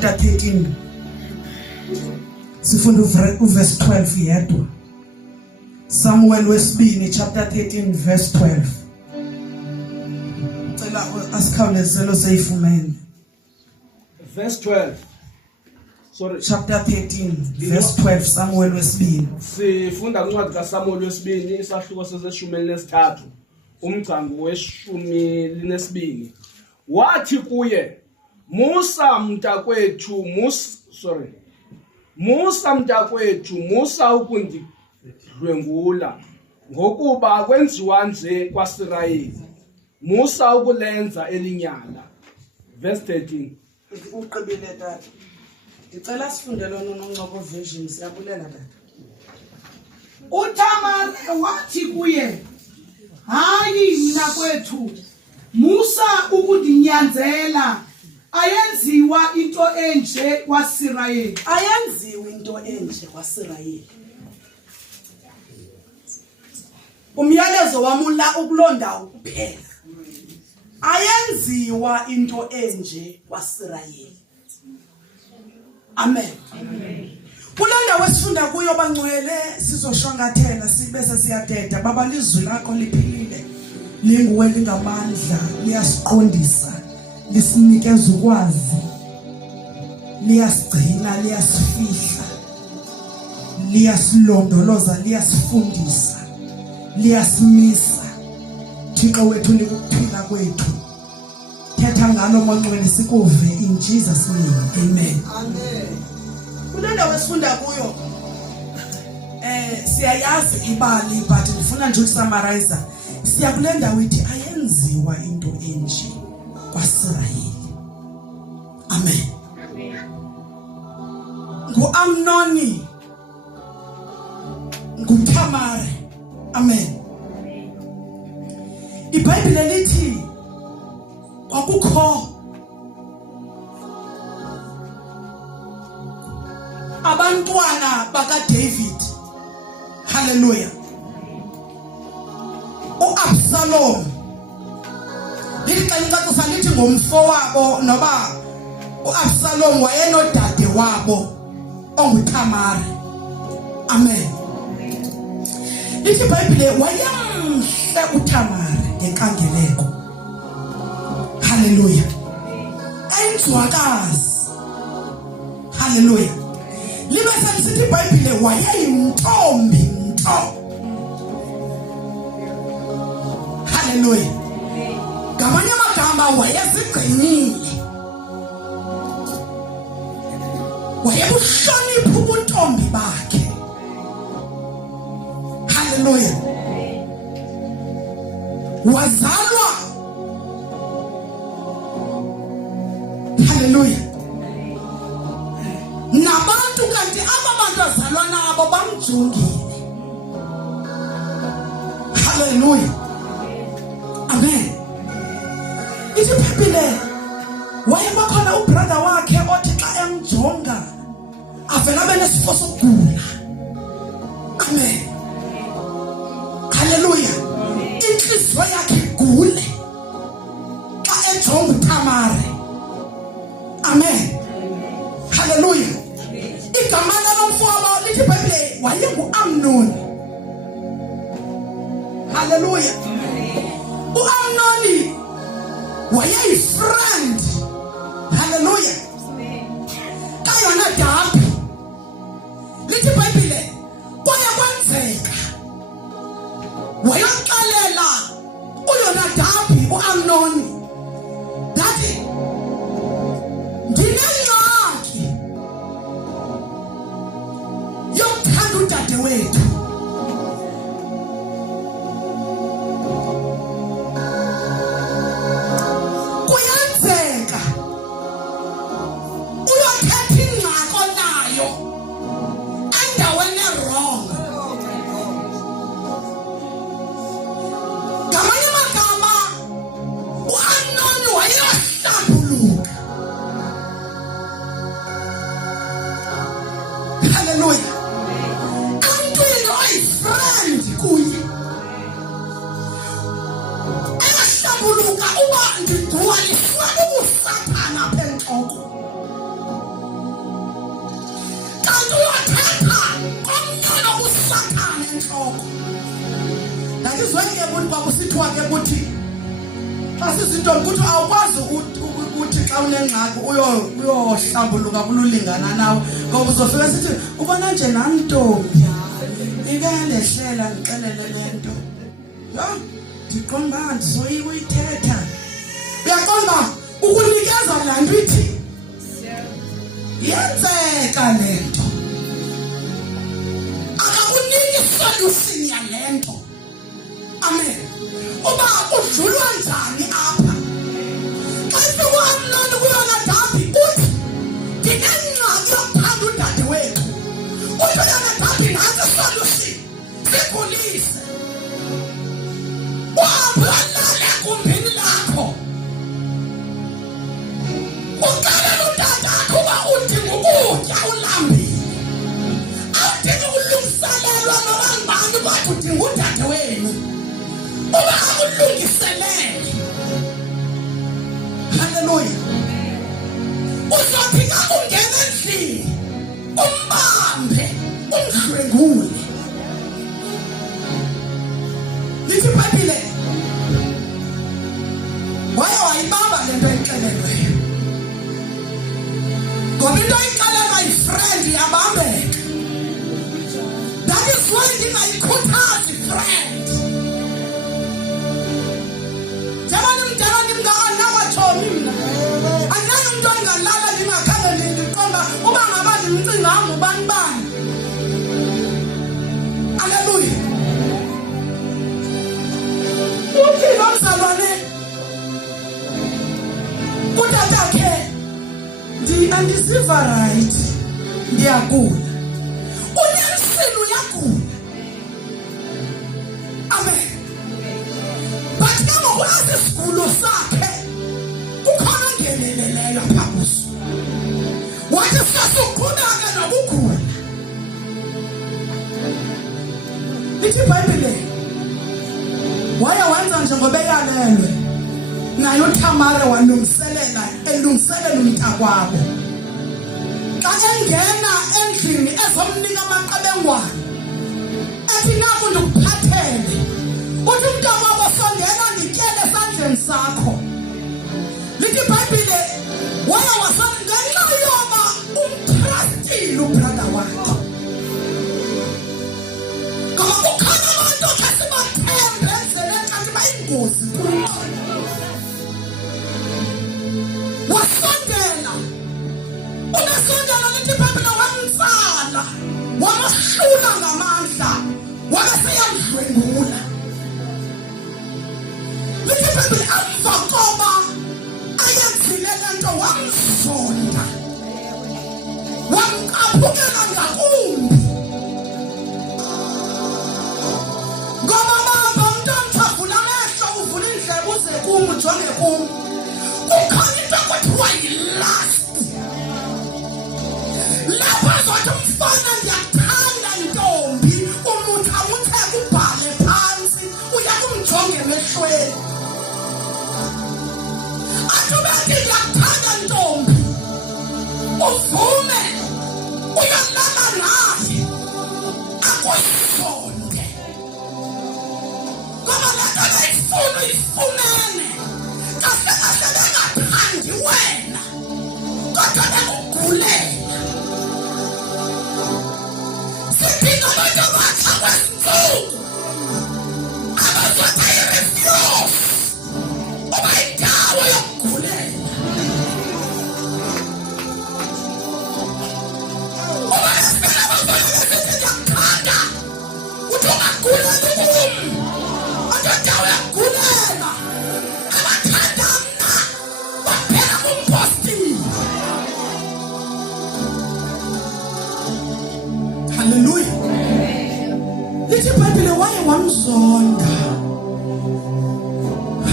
chapter 13 sifunda uverse 12 yedwa. Samuel wesibini chapter 13 verse 12. Cela asikhawulezelo seyifumene. Verse 12. Sorry. Chapter 13 verse 12 Samuel wesibini. Sifunda incwadi kaSamuel wesibini isahluko seseshumi elinesithathu. Umgcango weshumi linesibini. Wathi kuye, Musa mntakwethu, Musa ukundidlwengula ngokuba kwenziwa nje kwaSirayeli. Musa ukulenza elinyala. Verse 13. Uqibile tata. Ngicela sifunde lona noNcoko version siyabulela tata. uThamar wathi kuye, hayi mnakwethu, Musa ukundinyanzela, ayenziwa into enje kwaSirayeli. Ayenziwa into enje kwaSirayeli. Umyalezo wamula ukulonda ukuphela. Ayenziwa into enje kwaSirayeli. Amen. Kulenda wesifunda kuyo bangcwele sizoshwangathela sibese siyadeda. Baba lizwi lakho liphilile. Linguwe lingamandla, liyasiqondisa, lisinikeza ukwazi. Liyasigcina, liyasifihla. Liyasilondoloza, liyasifundisa. Liyasimisa. Thixo wethu likuphila kwethu. Thetha ngalo mangcwele sikuve in Jesus name. Amen. Amen. Kulenda wesifunda kuyo siyayazi ibali but ngifuna nje ukusummarize. Siya kulenda withi ayenziwa into enje kwaSirayeli. Amen. NguAmnoni, nguThamar. Amen. IBhayibheli lithi kwakukho abantwana bakaDavid. Hallelujah. uAbsalom liqinqaqisa lithi ngomfowabo noba uAbsalom wayenodade wabo onguThamar. Amen. Lithi iBhayibheli wayemhle uThamar ngenkangeleko. Hallelujah. Ayinzwakazi. Hallelujah. Libe selisithi iBhayibheli wayeyintombi nto. Hallelujah. Ngamanye amagama wayezigcinile. Wayebuhlonipha ubuntombi bakhe. Hallelujah. Wazalwa. Hallelujah. Nabantu kanti abantu azalwa nabo bamjongile. Hallelujah. Amen. IBhayibheli wayebakhona ubrother wakhe othi xa emjonga avela benesifo sokugula. Amen. Hallelujah. Inhliziyo yakhe igule xa ejonga uThamar. Amen. Hallelujah. Igama lomfowabo lithi iBhayibheli wayenguAmnoni. Hallelujah. uAmnoni wayeyifriend. Hallelujah. kaYonadabi. Lithi iBhayibheli kwaye kwenzeka wayoxelela uYonadabi uAmnoni dathi ndinengxaki yokuthanda udade wethu. Kuyenzeka uyothetha ingxako nayo endaweni wrong. Ngamanye amagama uAmnoni wayehlambuluka. Hallelujah. Amntwini oyifriend kuye ayahlambuluka uba ndidwaliswe ubusathana apha entloko. entloko. Ndakizweke ukuthi kwakusithiwa ke ukuthi xa sizintombi ukuthi awukwazi ukuthi xa unengxaki uyohlambuluka kululingana nawe ngoba uzofika sithi ubona nje nam ntombi ike ndehlela ngixelele lento yho ndiqonda uba ndizoyithetha uyaqonda ukunikeza laa nto ithi yenzeka lento akakuniki solution yale nto. Amen. Uba udlulwa njani apha xa sikwamnani kuyona Dabi uthi ndinengxaki yokuthanda udade wethu uthi uyona Dabi nantsi solution sikhulise uhambe uyolala egumbini lakho uxelela utatakho uba udinga ukutya ulambile awudingi ukulungiselelwa noba ngubani kodwa udinga udade wenu uba akulungiselele. Haleluya. Uzothi xa ungena endlini umbambe umdlwengule. Lithi iBhayibhile waye wayibamba le nto ayixelelweyo ngoba into ayixelelwa yifriend yabambeka. That is why ndingayikhuthazi friend. Anayo umuntu ongalala ndingakhange ndiqonda uba ngaba ndimcinga ngubani. Haleluya. Uthi lo mzalwane kutatakhe andisiva right ndiyagula unyamsini uyagula. Amen. But now ukwazi isigulo sakhe ukhona ngeneleleyo apha kuso wathi sasuqhubeka nokugula. Lithi iBhayibhile waye wenza njengoba eyalelwe naye uThamare elungiselela umntakwabo. Xa engena endlini ezomnika amaqebengwane ethi naku ndikuphathele uthi umntakwabo sondela ndityele esandleni sakho. Lithi iBhayibhile waye wasangenxa yoba umtrustile ubrother wakhe ngoba kukhona abantu khe sibathembe endleleni kanti bayingozi kuthi. Wasondela lithi iBhayibhile wamtsala wamahlula ngamandla wabeseyamdlwengula. Lithi iBhayibhile emva koba ayenzile le nto wamzonda wamqaphukela ngakumbi ngoba bamba umntwana uvula amehlo uvula indlebe uze kum ujonge kum kukhona into kuthiwa yilast lapha zothi umfana ndiyakuthanda ntombi umuthamutheke ubhale phantsi uya kumjonge emehlweni atubeke ndiyakuthanda ntombi uvume uyolala naye akusonde ngoba le nto nayifuna uyifumene kahle kahle bengathandi wena kodwa bekugulela. Sidinga abantu abatsha kwezinsuku abazothi ayirefuse uba yindawo yokugulela. Uba nesibela abazonile sithi ndiyakuthanda uthi ungaguleli kum ento ndawo yokugulela abathanda mna baphela kumpostile. Haleluya. Lithi iBhayibhile waye wamzonda.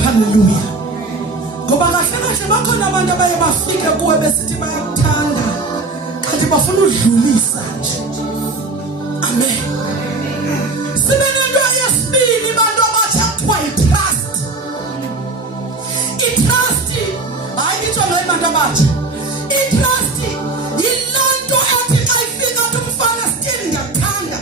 Haleluya. Ngoba kahle kahle bakhona abantu abaye bafike kuwe besithi bayakuthanda kanti bafuna udlulisa nje. Amen. Sibe nento yesibini bantu abatsha kuthiwa yi-trust. I-trust hayi ngitsho lo abantu abatsha. I-trust yilaa nto ethi xa ifika umfana still ndiyakuthanda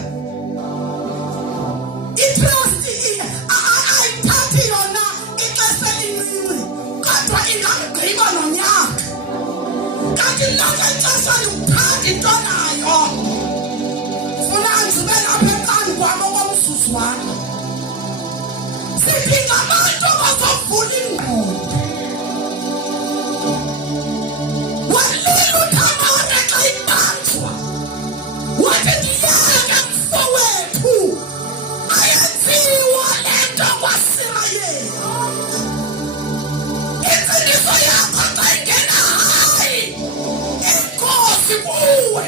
wathi lonke ixesha liwuphanda into nayo funa ngibe lapha eqani kwami okomzuzwana sithi ngabantu abazovula ingqondo walilo Tamara xa ibanjwa wathi ndiyeke mfowethu ayenziwa le nto kwaSirayeli insindiso yakho xa ingena hayi inkosi kuwe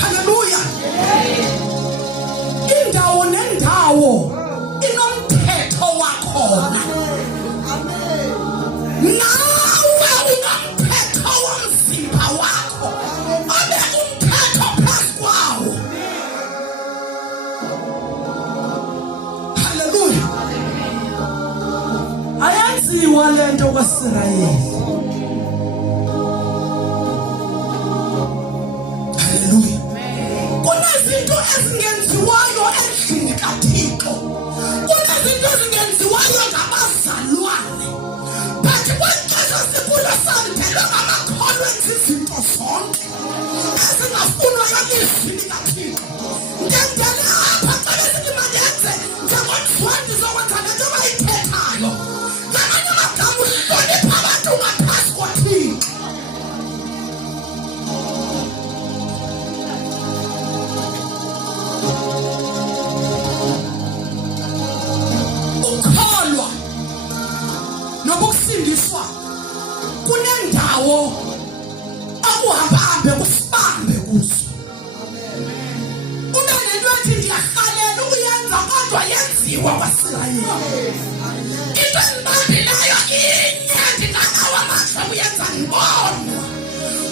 haleluya indawo nendawo inomthetho wakhona nawe unomphetho womzimba wakho obe umphetho phezu kwawo haleluya ayenziwa le nto kwaSirayeli haleluya kunezinto ezingenziwayo endlini kaThixo kunezinto ezingenziwayo ngabazalwane but kwexesha sikulo sandelwe ngamakholwa enza izinto zonke ezingafunwayo lizwini kaThixo ndendele apha xa besithi mandenze njengomzwandi zokwenza le nto bayithethayo ngamanye amagama uhlonipha abantu ngaphasi koThixo ukholwa nokusindiswa kunendawo akuhambahambe kusibambe kuzo ube nento ethi ndiyarhalela ukuyenza kodwa yenziwa kwaSirayeli into endibambileyo inye ndinganawo amandla uyenza ndibonwa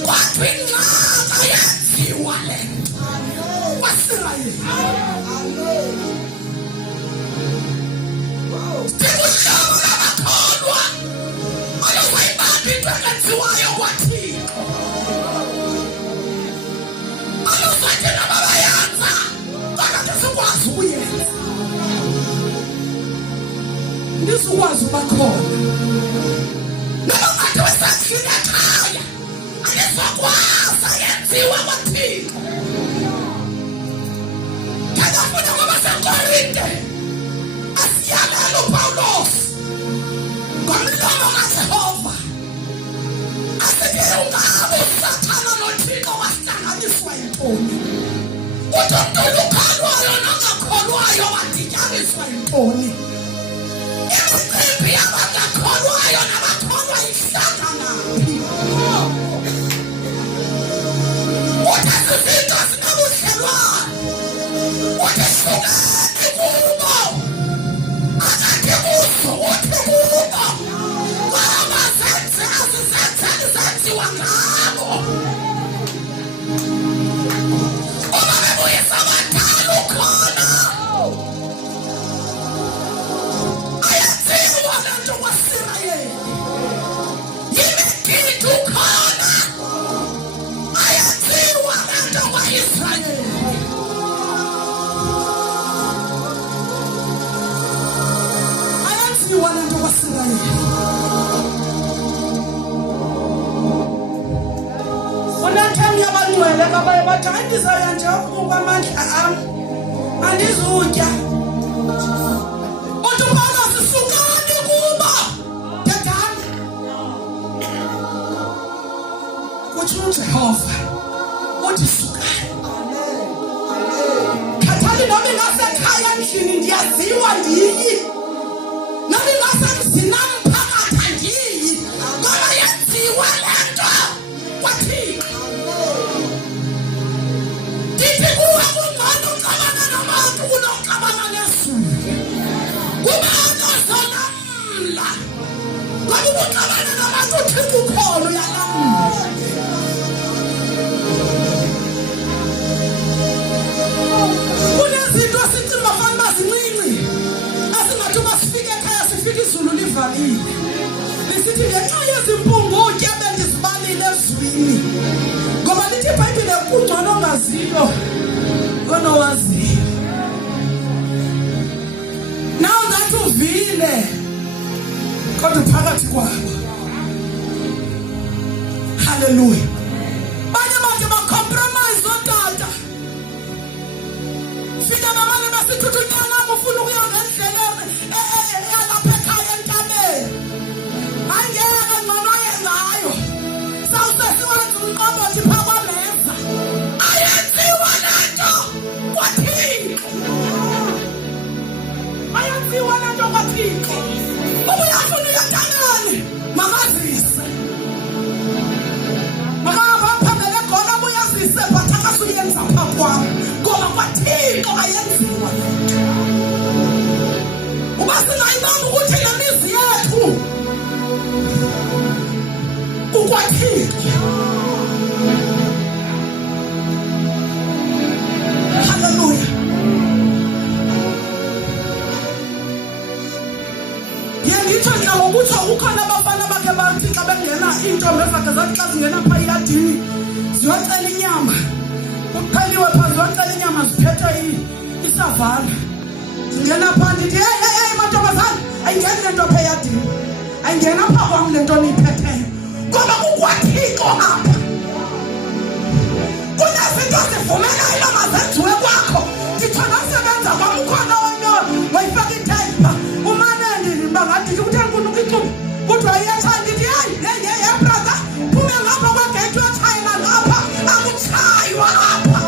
kodwa ingxaka yenziwa le nto kwaSirayeli Sikuhlobo lamakholwa oluzoyibamba into engenziwayo kwaThixo oluzothi noma bayenza kodwa ndizokwazi ukuyenza ndizokwazi ubakhona noma ngathi wesandlini ekhaya andizokwazi ayenziwa kwaThixo ndingafuna ngoba seKorinte asiyalelo Paulos ngomlomo kaJehova asithi ungabe usathana noThixo wahlanganiswa yintoni uthi umntu ukholwayo nongakholwayo wadityaniswa yintoni imicimbi yabangakholwayo nabakholwa ihlanganaphi uthi sizinto zinobudlelwane uthi hlukene kubo akade kuzo uthi kubo ngoba zenziwa ngabo uba bebuyisa abadala ukhona ayenziwa le nto kwaSirayeli yimigidi ukhona ayenziwa le nto kwaIsrayeli ayenziwa le nto kwaSirayeli unathani yabangcwele kabaye bathi andizaya nje ukwamandla am andizutya uthi uPaulos sukani kuba ngethanda kutsho uJehova uthi sukani khathali noma ingasekhaya endlini ndiyaziwa ndiyi noma ingasemzini amphakathi andiyi ngoba yenziwa le nto kwaThixo ndithi kuwe kungcono uxabana nabantu kunoxabana nezulu kuba anozonamla ngoba ukuxabana nabantu uThixo ukhona uyalamla kunezinto sithi bafana bazincinci esingathi uma sifike ekhaya sifike izulu livalile lisithi ngenxa yezimpungu utya bendizibalile ezwini ngoba lithi iBhayibhile kungcono ongaziyo onowaziyo basuvile kodwa phakathi kwabo. Hallelujah. Banye manje ba compromise otata. Fika namanye basithuthi unyana ufuna ukuya ngendlela eyalapha ekhaya entabeni. Angeke ngcono yengayo. Sawusesiwenza umqombothi phakwa meza. Ayenziwa lento kwaThixo. Ayenziwa lento kwaThixo. Ubuyafuna uyakanani makazise. Makaba phambele khona buyazise bathaka suyenza phakwa. Ngoba kwaThixo ayenziwa lento. Uba singayibamba ukuthi lemizi yethu ukwaThixo. Hallelujah. Ngiyangitsho nje ukuthi ukhona abafana bakhe bathi xa bengena intombi zakhe zathi xa zingena pha eyadini ziyocela inyama. Kupheliwe pha ziyocela inyama ziphethe isavana. Zingena pha ndithi hey mantombazana ayingeni le nto pha eyadini. Ayingena pha kwam le nto niyiphetheyo. Ngoba kukwaThixo apha. Kunezinto zivumelayo uba mazenziwe kwakho. Ndithanda usebenza kwam ukhona wayifaka ithayipha. Umane bangathi ukuthi ngifuna ukuxuba. Kodwa ayethanda ndithi hey brother phume ngapha kwegate uyatshayela ngapha akutshaywa apha.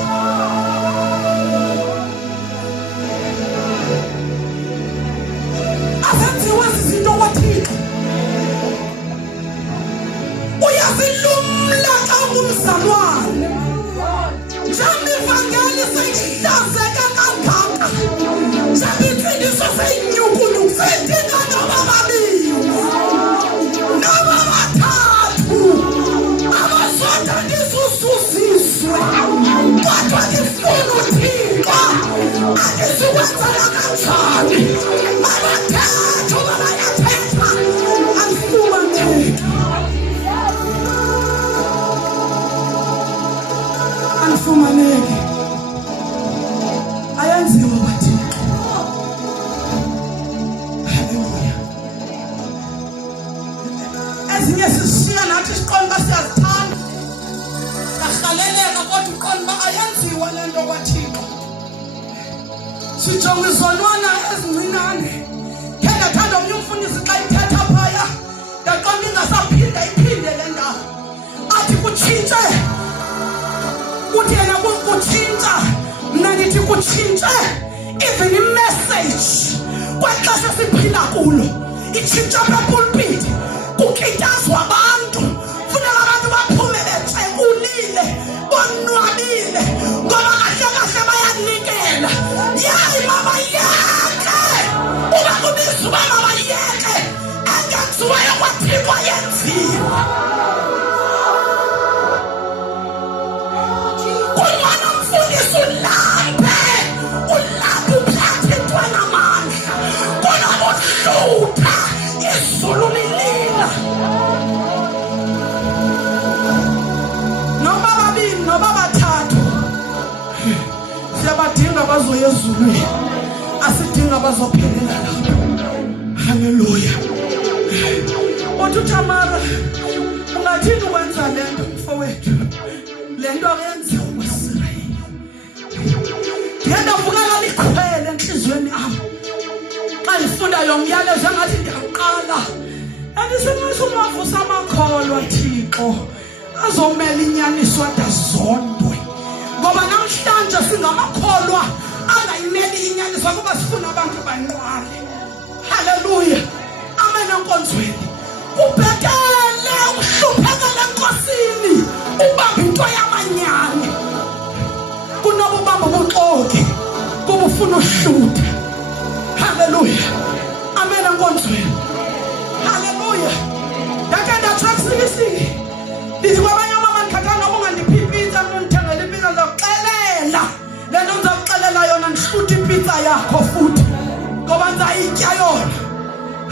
Azenziwe izinto kwaThixo. Uyazilumla xa ungumzalwane. Njani ivangeli seyihlazeka kangaka. Njani imfundiso seyinyukuluku seyidinga noba babili. Noba bathathu. Abazonda ndisusuziswe. Kodwa ndifuna uThixo. Andisukwenzela kanjani. Mabathethu babayathetha. Andifumaneki. Andifumaneki. Ayenziwa kwaThixo. Hallelujah. Ezinye sishiya nathi siqonda siyazithanda. Sirhaleleka kodwa uqonda ayenziwa le nto kwaThixo. Sijonga izonwana ezincinane. Ndathanda omnye umfundisi xa ithetha phaya. Ndaqonda ingasaphinde iphinde le ndawo. Athi kutshintshe. Uthi yena kutshintsha. Mna ndithi kutshintshe. Even i-message kwexesha siphila kulo itshintsha pulpit. Kukhithazwa abantu. Funeka abantu baphume betshebulile bonwabile ngoba kahle kahle bayanikela. Yayi mama yeke. Uba kubizwa uba mama yeke. Engenziweyo kwaThixo ayenziwa. Kunywana umfundisi ulambe. Ulambe uphathe intwana amandla. Kunobuhlutha izulu lilila. Noba babili noba bathathu. Siyabadinga bazoya ezulwini. Asidinga bazophelela lapha. Hallelujah. Uthi Tamara ungathini ukwenza le nto mfowethu. Le nto ayenziwa kwIsirayeli. Ngenda vukala likhwele enhlizweni yami. Xa ngifunda lo myalezo ngathi ndiyaqala. Andisengathi umavusa amakholwa Thixo azomela inyaniso adazondwe. Ngoba namhlanje singamakholwa angayimeli inyaniso kuba sifuna abantu banqwale. Hallelujah. Amen enkonzweni. Ubhekele ukuhluphekela enkosini. Ubamba into yamanyani. Kunoba ubamba ubuxoki. Kuba ufuna uhlutha. Hallelujah. Amen enkonzweni. Hallelujah. Ndake ndathakisiki. Ndithi kwabanye amama ndikhatha noba ungandiphi ipizza nondithengela ipizza zokuxelela. Le nto ndizokuxelela yona ndihluthe ipizza yakho futhi. Ngoba ndizayitya yona.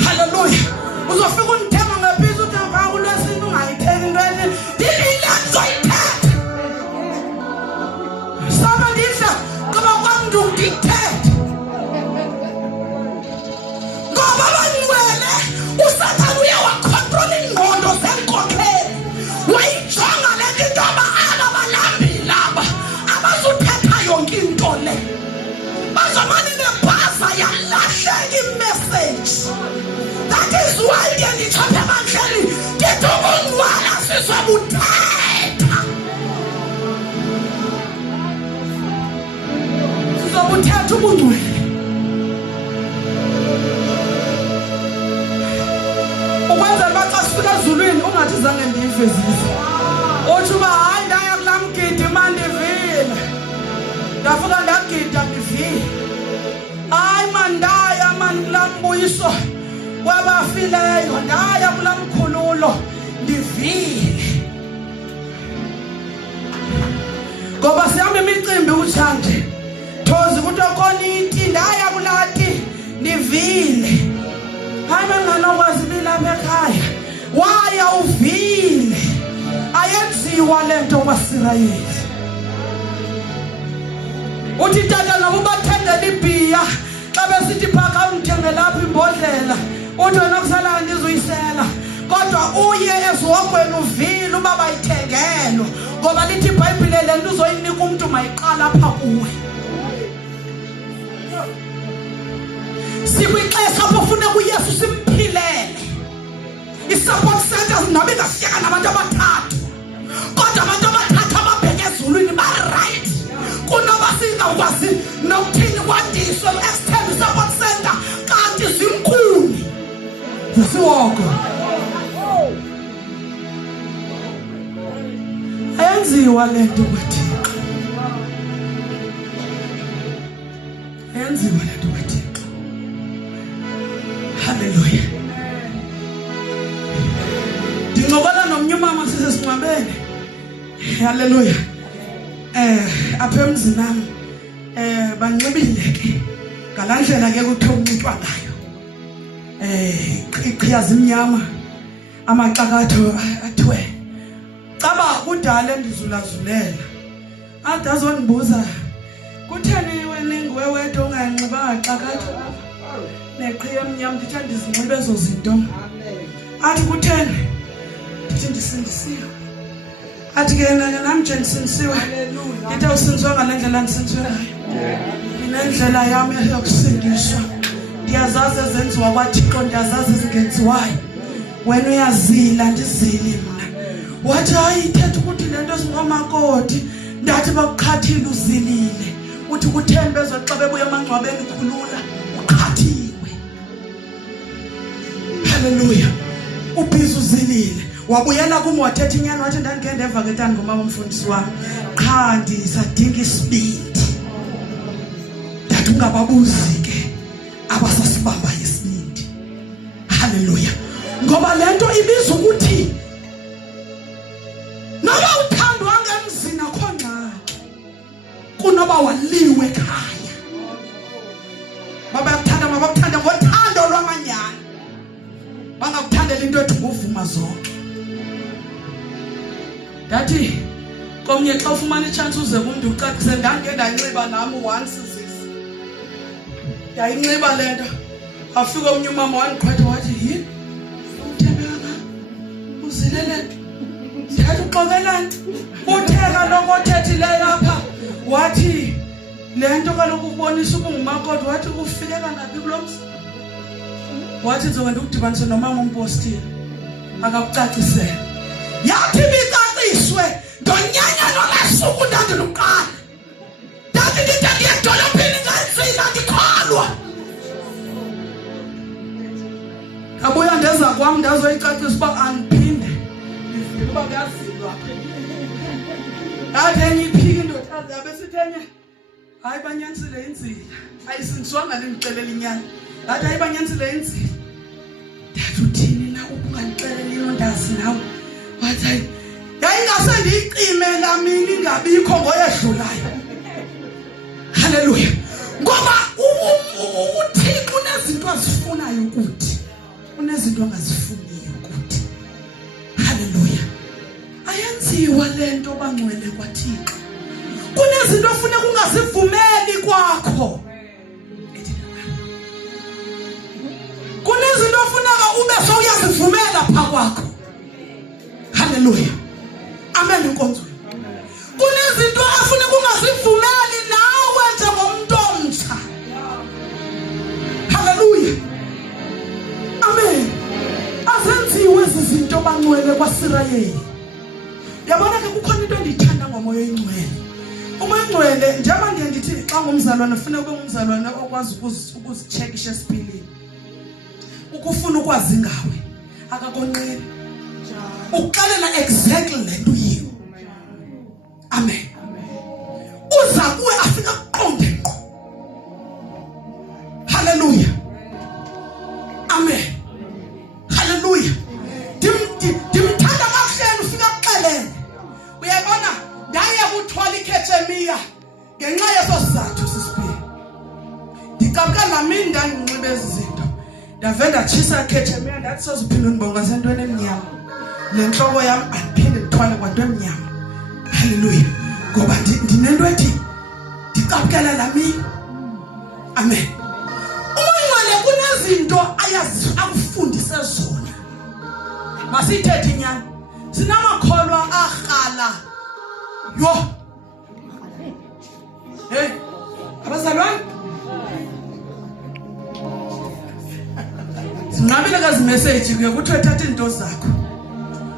Hallelujah. Uzofika undithenga ngepizza uthi ngapha kulwesini ungayithengi intweni. Ndibile ndizoyithetha. Sama ndidla ngoba kwam ndithetha. uSathane uye wacontrola ingqondo zenkokheli wayijonga le nto intoba aba balambi laba abazuthetha yonke into le bazomane nebhaza yalahleka imessage. That is why ke nditshaphe ebandleni ndithi ubungcwala sizobuthetha ubungcwele ukwenza uba xa sifika ezulwini ungathi zange ndiyifezise uthi uba hayi ndaya kulaa mgidi mandivile ndafika ndagida ndivile hayi mandaya mani kulaa mbuyiso wabafileyo ndaya kulaa mkhululo ndivile ngoba sihamba imicimbi utshanje thozi kutokoniti ndaya kulati ndivile hayi benganokwazi bilapha ekhaya waya uvile ayenziwa le nto kwaSirayeli uthi tata nabo bathengela ibhiya xa besithi phaka umthenge lapha imbodlela uthi wena kusala ndizuyisela kodwa uye ezihogweni uvile uba bayithengelwa ngoba lithi iBhayibhile le nto uzoyinika umuntu mayiqala apha kuwe sikwixesha apho funeka uYesu simphilele i-support centers nobe ingasiyeka nabantu abathathu kodwa abantu abathathu ababheke ezulwini ba-right kunoba singakwazi nokuthini kwandiswe extend support center kanti zinkuni zesiwoko ayenziwa le nto kwaThixo ayenziwa le nto kwaThixo. Hallelujah. Ndincokola nomnye umama sisesingcwabeni. Hallelujah. Apha emzini nami banxibile ke ngalandlela ke kuthiwa unxitywa ngayo. Iqhiya zimnyama amaqakatho athwe. Caba kudala endizulazulela. Ade azondibuza kutheni wena nguwe wedwa unganxibanga xakatho neqhiya emnyama ndithi ndizinxibe ezo zinto. Athi kutheni ndithi ndisindisiwe. Athi ke nami nje ndisindisiwe. Ndithi awusindiswa ngale ndlela ndisindiswe ngayo. Inendlela yami yokusindiswa. Ndiyazazi ezenziwa kwaThixo ndiyazazi ezingenziwayo. Wena uyazila ndizile mina. Wathi hayi ithetha ukuthi lento singomakoti ndathi bakuqhathile uzilile. Uthi kutheni bezoxa bebuya emangcwabeni khulula uqhathiwe. Hallelujah. Ubhizi uzilile wabuyela kuma wathetha inyani wathi ndandike ndeva ke tani ngomama umfundisi wami qha ndisadinga isibindi ndathi ungababuzi ke abasasibamba isibindi. Hallelujah. Ngoba lento ibiza ukuthi noba uthandwa ngemzini akho ngxaki kunoba waliwe ekhaya babakuthanda mabakuthanda ngothando lwamanyana bangakuthandela into ethi nguvuma zonke. Ndathi komnye xa ufumana ichance uze kumntu ucacise ndangeke ndanxiba nami once sisi yayinxiba lento afika omnye umama wandiqhwetha wathi yini uthembeka uzilele ndathi uxokelana utheka lokho othethileyo apha wathi lento kaloku ukubonisa ubungumakoti wathi kufikeka naphi kulomzi wathi nzobe ndikudibanise nomama umpostile akakucacisela yathi bicaciswe ndonyanya nolasuku ndandiluqala ndathi ndithi ndiyedolophini ngantsika ndikhalwa ngabuya ndeza kwam ndazoyicacisa uba andiphinde ndivile uba kuyazilwa ndathi enye iphika indoda yabe sithi enye hayi banyanisile inzila ayisindiswanga lindixelela inyani ndathi hayi banyanisile inzila ndathi uthini na ukungandixeleli yondazi nawe wathi hayi yayingase ndiyicimela mina ingabikho ngoyedlulayo. Hallelujah. Ngoba uThixo unezinto azifunayo ukuthi unezinto angazifuniyo ukuthi. Hallelujah. Ayenziwa lento bangcwele kwaThixo. Kunezinto ofuna ungazivumeli kwakho. Kunezinto ofuna so uyazivumela phaa kwakho. Hallelujah. Amen inkonzo. Kunezinto afuna ungazivumeli nawe njengomuntu omtsha. Hallelujah. Amen. Azenziwe izinto bangcwele kwaSirayeli. Yabona ke kukhona into endiyithanda ngomoya oyingcwele. Umoya oyingcwele njengoba ndithi xa ngumzalwane ufuna ube ngumzalwane okwazi ukuzicheckisha esipilini. Ukufuna ukwazi ngawe akakonqeni. Uqalela exactly lento yiyo. Amen. Uza kuwe afika kuqonde ngqo. Hallelujah. Amen. Hallelujah. Dimthanda kakuhleni ufika kuxelele. Uyabona ndaye kuthwala ikhethemiya ngenxa yeso sizathu sisibili. Ndiqabula nami ndanginxibe izinto. Ndavenda chisa ikhethemiya ndathi soziphinda unibonga sentweni emnyama. Le nhloko yami andiphinde ndithwale kwanto emnyama. Hallelujah. Ngoba ndinento ethi ndiqabukela lami. Amen. Umoya kunezinto ayazi akufundise zona. Masithethe inyani. Sinamakholwa aghala. Yo. Hey. Abazalwane. Sinqabile kazi message kuye kuthiwe thatha into zakho.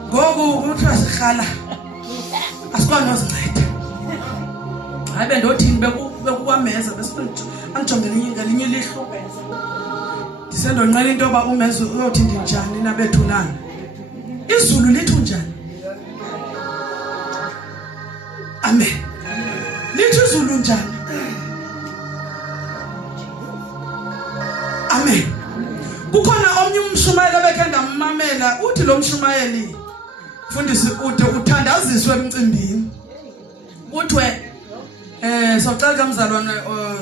Ngoku kuthiwa sighala. Asikwazi nozinceda. Hayibe ndothini bekukwameza besithi angijongele ngelinye ilihlo. Ndisendonqela into yoba umeza uyothi ndinjani nabethulana. Izulu lithi njani? Amen. Lithi izulu njani? Amen. Kukhona omnye umshumayeli obekhe ndamamela uthi lo mshumayeli fundisi ude uthandaziswe emcimbini. Kuthiwe sawucela kamzalwane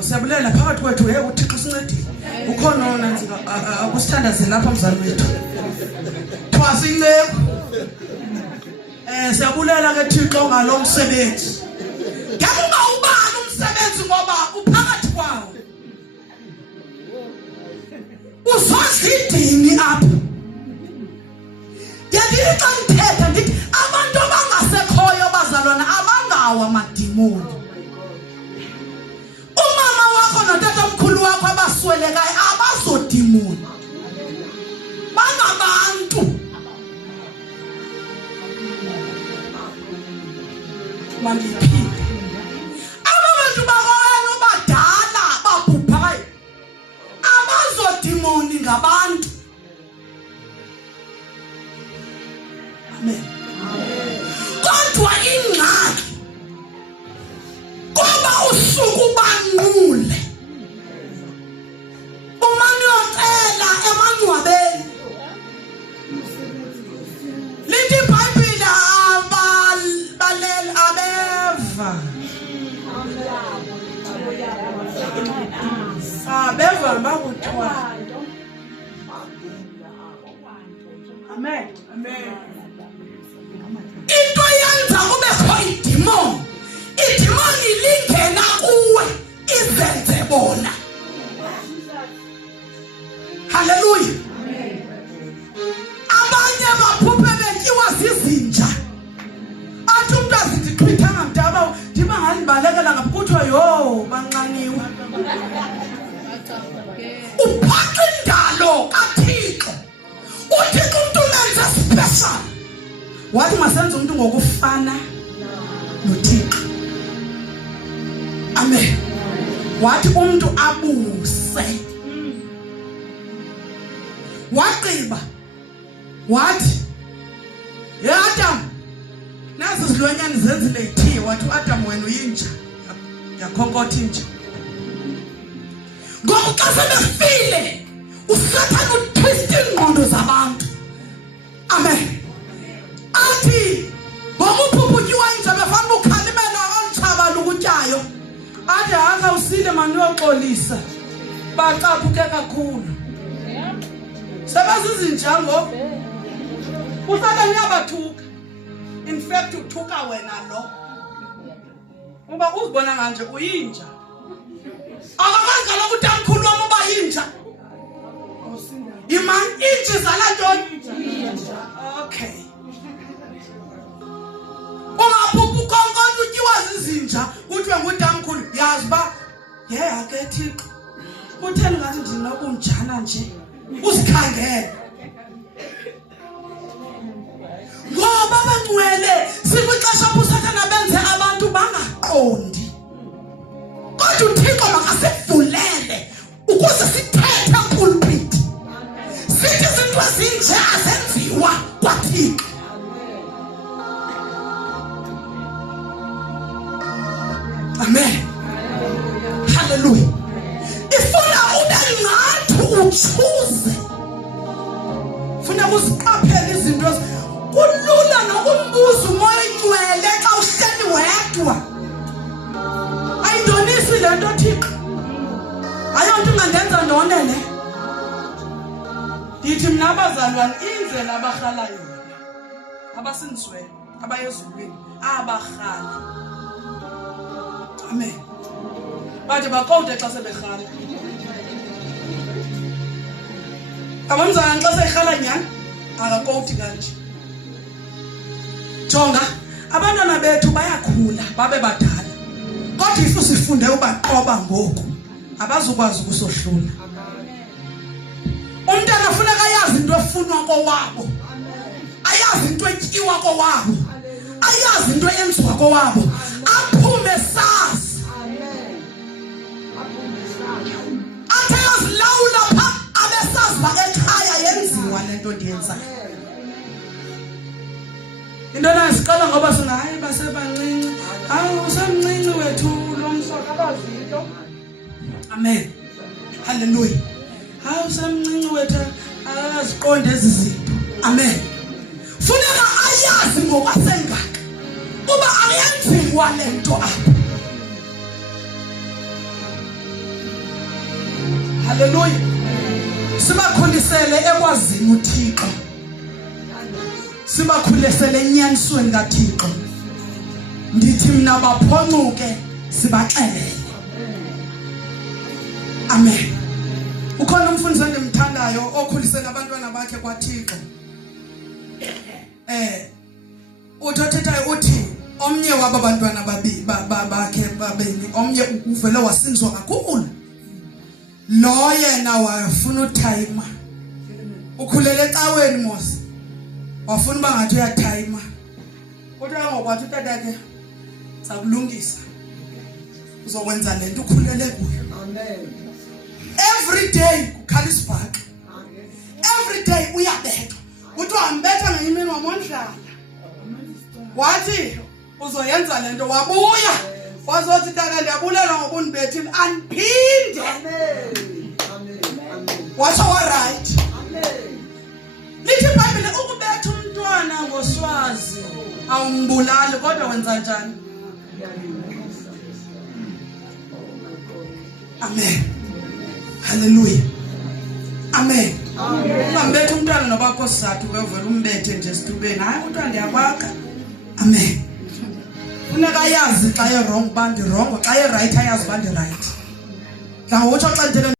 siyabulela phakathi kwethu uThixo sincedile. Ukhona onanzi akusithandaze lapha mzali wethu. Thwasa incebo. Siyabulela ke Thixo ngalomsebenzi. Ngabe ungawubani umsebenzi ngoba uphakathi kwawo. Uzozidini apha. Yadixa ngithetha ndithi abantu abangasekhoyo bazalwana abangawa amadimoni. Umama wakho notata omkhulu wakho abaswelekayo abazodimoni. Bangabantu. Mangiphinde. Abantu bakwenu badala babhubhayo. Abazodimoni ngabantu. Amen. Kodwa ingxaki kuba usuku banqule. Umani yocela emangcwabeni. Lithi iBhayibhile abaleli abeva. Abeva bakuthiwa. Amen. Amen. Into yenza kubekho idimoni. Idimoni lingena kuwe izenze bona. Hallelujah. Abanye baphuphe betyiwa zizinja. Athi umuntu azichitha ngamdaba ndiba ngalibalekela ngaphuthwa yo banqaniwe. Uphaqa indalo kaThixo. uThixo umuntu menze special. Wathi masenze umuntu ngokufana noThixo. Amen. Wathi umuntu abuse. Waqiba. Wathi Adam nazi izilwanyana zenzile ithiye wathi Adam wena uyinja yakhonkotha inja. Ngoba xa sebefile uSathane utwist ingqondo zabantu. Amen. Athi ngokuphuphukiwa inja befana ukhalimela olutshaba lukutyayo. Athi haka usile mani uyoxolisa. Bacaphuke kakhulu. Sebazizinja ngoku. Usathane uyabathuka. In fact uthuka wena lo. Uba uzibona kanje uyinja. Akakanzi kaloku utamkhulu wami uba yinja. Imani inchi zala ntoni? Okay. Ungaphupha ukhonkonke utyiwa zizinja kuthiwe ngutamkhulu yazi uba ake Thixo kutheni ngathi ndinokunjana nje uzikhangele ngoba bangcwele sikwixesha usathana benze abantu bangaqondi kodwa uThixo makasivulele ukuze sithethe pulpit sithi izinto ezinje azenziwa kwaThixo. Amen. Hallelujah. Ifuna ube ngathi uchuze. Funa uziqaphele izinto kulula nokumbuza umoya ingcwele xa uhleli wedwa. Ayidonisi lento Thixo. Ayonto ungandenza ndonele. Ndithi mina abazalwane indlela abahlala yona. Abasindiswe abayezulwini abahlala. Amen. Bathi baqonde xa sebekhala. Abamzana xa sekhala nyani akaqondi kanje. Jonga abantwana bethu bayakhula babe badala. Kodwa ifu sifunde ubaqoba ngoku abazukwazi ukusohlula. Umntana ufuneka ayazi into efunwa kowabo. Ayazi into etyiwa kowabo. Ayazi into eyenziwa kowabo. Aphume sazi. Amen. Aphume sazi. Athe yazilawula pha abesazi ba ekhaya yenziwa lento ndiyenza. Into nasiqala ngoba sona hayi basebancinci. Hayi usemncinci wethu lo msoko abazito. Amen. Hallelujah. Hayi usemncinci wethu aziqonde ezi zinto. Amen. Funeka ayazi ngokwasengaka. Uba ayenziwa lento apha. Hallelujah. Sibakhulisele ekwazini uThixo. Sibakhulisele enyanisweni kaThixo. Ndithi mina baphoncuke sibaxelele. Amen. Ukhona umfundisi endimthandayo okhulisela abantwana bakhe kwaThixo. Uthathethayo uthi omnye waba bantwana bakhe babeni omnye uvele wasindiswa kakhulu. Lo yena wafuna uthayima. Ukhulele ecaweni mos. Wafuna bangathi uyathayima. Kodwa ngokwathi utatake sakulungisa. Uzokwenza lento ukhulele kuyo. Amen. Every day ukhala isibhaqa. Every day uyabetha. Uthi wambetha ngenyimini wamondlala. Wathi uzoyenza lento wabuya. Wazothi tata ndiyabulela ngokundibethile andiphinde. Amen. Amen. Washo wa right. Amen. Lithi iBhayibheli ukubetha umntwana ngoswazi awumbulali kodwa wenza njani? Amen. Hallelujah. Amen. Ungambetha umntwana nobakho sizathu wevela umbethe nje esithubeni. Hayi umntwana ndiyakwakha. Amen. Funeka ayazi xa wrong bandi wrong, xa right ayazi bandi right. Ngawutsho xa